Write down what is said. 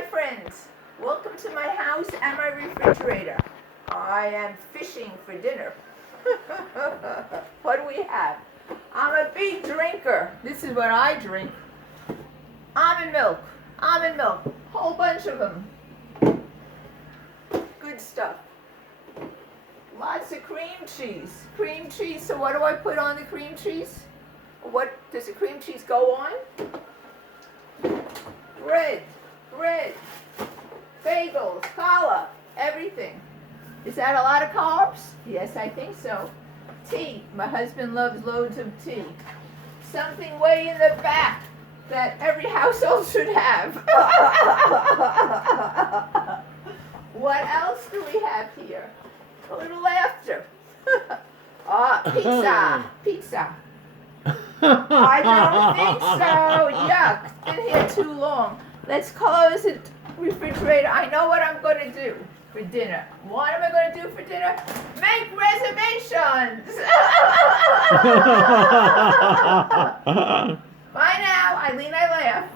my friends. Welcome to my house and my refrigerator. I am fishing for dinner. What do we have? I'm a big drinker. This is what I drink. Almond milk. Almond milk. Whole bunch of them. Good stuff. Lots of cream cheese. Cream cheese. So what do I put on the cream cheese? What does the cream cheese go on? Bread. Bread. Bagels. Challah. Everything. Is that a lot of carbs? Yes, I think so. Tea. My husband loves loads of tea. Something way in the back that every household should have. What else do we have here? A little laughter. Pizza. Pizza. I don't think so. Yuck. It's been here too long. Let's close the refrigerator. I know what I'm going to do for dinner. What am I going to do for dinner? Make reservations. Bye now. Eileen, I laugh.